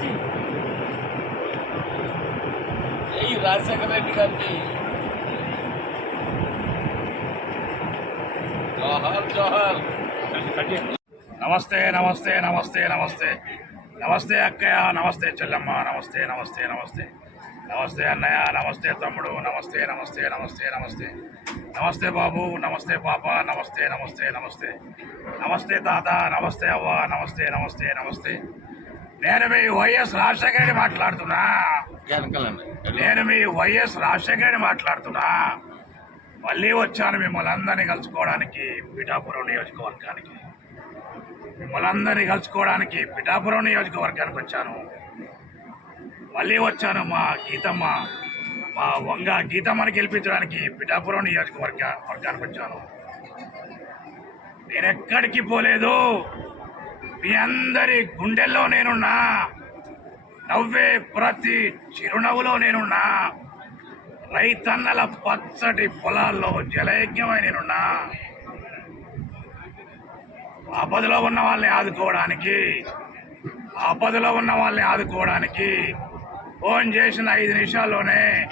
ఈ రాజశేఖర రెడ్డి గారికి. జోహార్ జోహార్. నమస్తే నమస్తే నమస్తే నమస్తే. నమస్తే అక్కయ్య నమస్తే చెల్లమ్మ నమస్తే నమస్తే నమస్తే. నమస్తే అన్నయ్య నమస్తే తమ్ముడు నమస్తే నమస్తే నమస్తే నమస్తే. నమస్తే బాబు నమస్తే పాప నమస్తే నమస్తే నమస్తే. నమస్తే తాత నమస్తే అవ్వ నమస్తే నమస్తే నమస్తే. నేను మీ వైఎస్ రాజశేఖర రెడ్డి మాట్లాడుతున్నా నేను మీ వైఎస్ రాజశేఖర రెడ్డి మాట్లాడుతున్నా. మళ్ళీ వచ్చాను మిమ్మల్ని అందరినీ కలుసుకోవడానికి పిఠాపురం నియోజకవర్గానికి. మిమ్మల్ని అందరినీ కలుసుకోవడానికి పిఠాపురం నియోజకవర్గానికి వచ్చాను. మళ్ళీ వచ్చాను మా గీతమ్మ మా వంగ గీతమ్మని గెలిపించడానికి పిఠాపురం నియోజకవర్గ వర్గానికి వచ్చాను. నేను ఎక్కడికి పోలేదు. మీ అందరి గుండెల్లో నేనున్నా. నవ్వే ప్రతి చిరునవ్వులో నేనున్నా. రైతన్నల పచ్చటి పొలాల్లో జలయజ్ఞమై నేనున్నా. ఆపదలో ఉన్న వాళ్ళని ఆదుకోవడానికి ఆపదలో ఉన్న వాళ్ళని ఆదుకోవడానికి ఫోన్ చేసిన ఐదు నిమిషాల్లోనే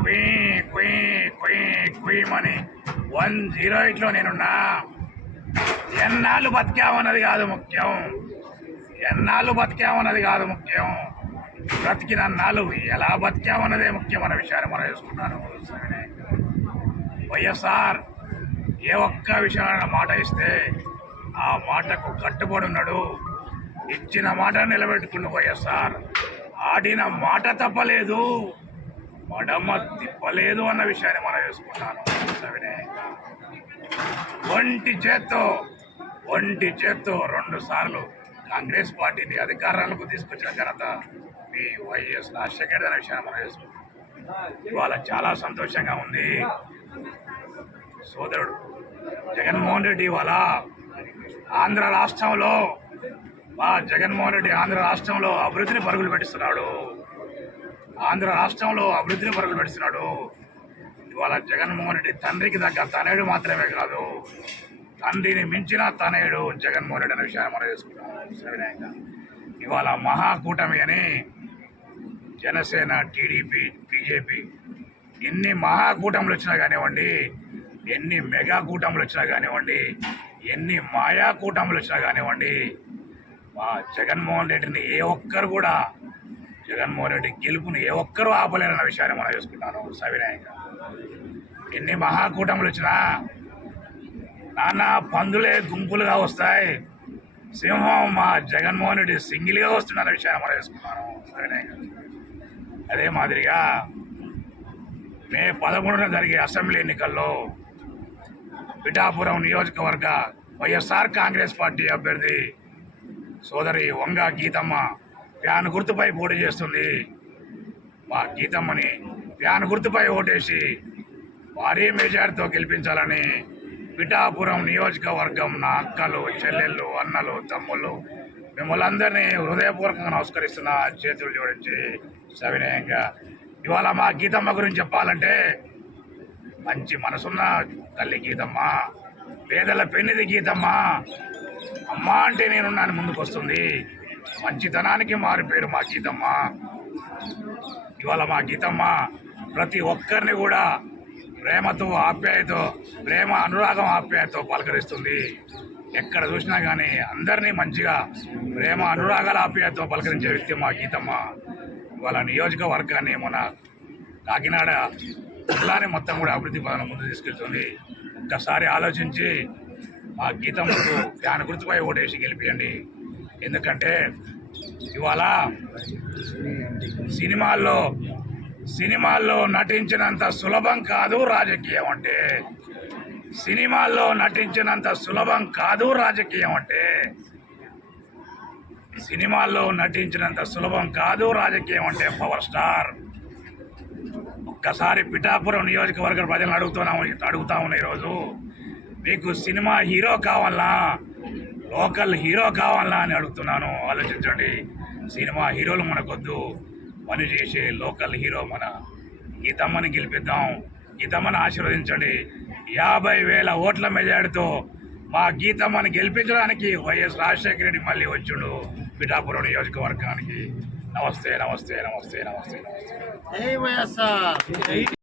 క్వీ క్వీ క్వీ క్వీమని వన్ జీరో ఎయిట్లో నేనున్నా. ఎన్నాళ్ళు బతికామన్నది కాదు ముఖ్యం. ఎన్నాళ్ళు బతికామన్నది కాదు ముఖ్యం. బ్రతికిన నాళ్ళు ఎలా బతికామన్నదే ముఖ్యమైన విషయాన్ని మనం చేసుకున్నాను వైఎస్ఆర్ ఏ ఒక్క విషయమైన మాట ఇస్తే ఆ మాటకు కట్టుబడి ఉన్నాడు. ఇచ్చిన మాట నిలబెట్టుకున్న వైఎస్ఆర్. ఆడిన మాట తప్పలేదు. మడమ తిప్పలేదు అన్న విషయాన్ని మనం చేసుకున్నాను సవినే ఒంటి చేత్తో ఒంటి చేత్తో రెండు సార్లు కాంగ్రెస్ పార్టీని అధికారాలకు తీసుకొచ్చిన ఘనత మీ వైఎస్ రాజశేఖర్ అనే విషయాన్ని మనం చేసుకుంటాం ఇవాళ చాలా సంతోషంగా ఉంది. సోదరుడు జగన్మోహన్ రెడ్డి ఇవాళ ఆంధ్ర రాష్ట్రంలో మా జగన్మోహన్ రెడ్డి ఆంధ్ర రాష్ట్రంలో అభివృద్ధిని పరుగులు పెడుతున్నాడు ఆంధ్ర రాష్ట్రంలో అభివృద్ధిని పరుగులు పెడుతున్నాడు ఇవాళ జగన్మోహన్ రెడ్డి తండ్రికి దగ్గర తనయుడు మాత్రమే కాదు. తండ్రిని మించిన తనయుడు జగన్మోహన్ రెడ్డి అనే విషయాన్ని మనం చేసుకున్నాం ఇవాళ మహాకూటమి అని జనసేన టీడీపీ బీజేపీ ఎన్ని మహాకూటములు వచ్చినా కానివ్వండి ఎన్ని మెగా కూటములు వచ్చినా కానివ్వండి ఎన్ని మాయా కూటములు వచ్చినా కానివ్వండి మా జగన్మోహన్ రెడ్డిని ఏ ఒక్కరు కూడా జగన్మోహన్ రెడ్డి గెలుపుని ఏ ఒక్కరూ ఆపలేరన్న విషయాన్ని మనం వేసుకున్నాను సవినయంగా ఎన్ని మహాకూటములు వచ్చినా నాన్న పందులే గుంపులుగా వస్తాయి. సింహం మా జగన్మోహన్ రెడ్డి సింగిల్గా వస్తున్న విషయాన్ని మనం వేసుకున్నాను అదే మాదిరిగా మే పదకొండున జరిగే అసెంబ్లీ ఎన్నికల్లో పిఠాపురం నియోజకవర్గ వైఎస్ఆర్ కాంగ్రెస్ పార్టీ అభ్యర్థి సోదరి వంగ గీతమ్మ ఫ్యాన్ గుర్తుపై పోటీ చేస్తుంది. మా గీతమ్మని ఫ్యాన్ గుర్తుపై ఓటేసి భారీ మెజార్టీతో గెలిపించాలని పిఠాపురం నియోజకవర్గం నా అక్కలు చెల్లెళ్ళు అన్నలు తమ్ముళ్ళు మిమ్మల్ని అందరినీ హృదయపూర్వకంగా నమస్కరిస్తున్న చేతులు జోడించి సవినయంగా. ఇవాళ మా గీతమ్మ గురించి చెప్పాలంటే మంచి మనసున్న తల్లి గీతమ్మ పేదల పెన్నిది గీతమ్మ. అమ్మ అంటే నేనున్నాను ముందుకొస్తుంది. మంచితనానికి మారిపోయారు మా గీతమ్మ. ఇవాళ మా గీతమ్మ ప్రతి ఒక్కరిని కూడా ప్రేమతో ఆప్యాయతో ప్రేమ అనురాగం ఆప్యాయతో పలకరిస్తుంది. ఎక్కడ చూసినా కానీ అందరినీ మంచిగా ప్రేమ అనురాగాల ఆప్యాయతో పలకరించే వ్యక్తి మా గీతమ్మ. ఇవాళ నియోజకవర్గాన్ని మన కాకినాడ జిల్లాని మొత్తం కూడా అభివృద్ధి పదం ముందు తీసుకెళ్తుంది. ఒక్కసారి ఆలోచించి మా గీతమ్మకు ఫ్యాన్ గుర్తుపై ఓటేసి గెలిపియండి. ఎందుకంటే ఇవాళ సినిమాల్లో సినిమాల్లో నటించినంత సులభం కాదు రాజకీయం అంటే. సినిమాల్లో నటించినంత సులభం కాదు రాజకీయం అంటే. సినిమాల్లో నటించినంత సులభం కాదు రాజకీయం అంటే పవర్ స్టార్. ఒక్కసారి పిఠాపురం నియోజకవర్గ ప్రజలను అడుగుతున్నాము అడుగుతా ఉన్నా ఈరోజు. మీకు సినిమా హీరో కావాలా? లోకల్ హీరో కావాలా అని అడుగుతున్నాను. ఆలోచించండి. సినిమా హీరోలు మనకొద్దు. పని చేసే లోకల్ హీరో మన గీతమ్మని గెలిపిద్దాం. గీతమ్మని ఆశీర్వదించండి. యాభై వేల ఓట్ల మెజార్టీతో మా గీతమ్మని గెలిపించడానికి వైఎస్ రాజశేఖర రెడ్డి మళ్ళీ వచ్చిండు పిఠాపురం నియోజకవర్గానికి. నమస్తే నమస్తే నమస్తే నమస్తే నమస్తే.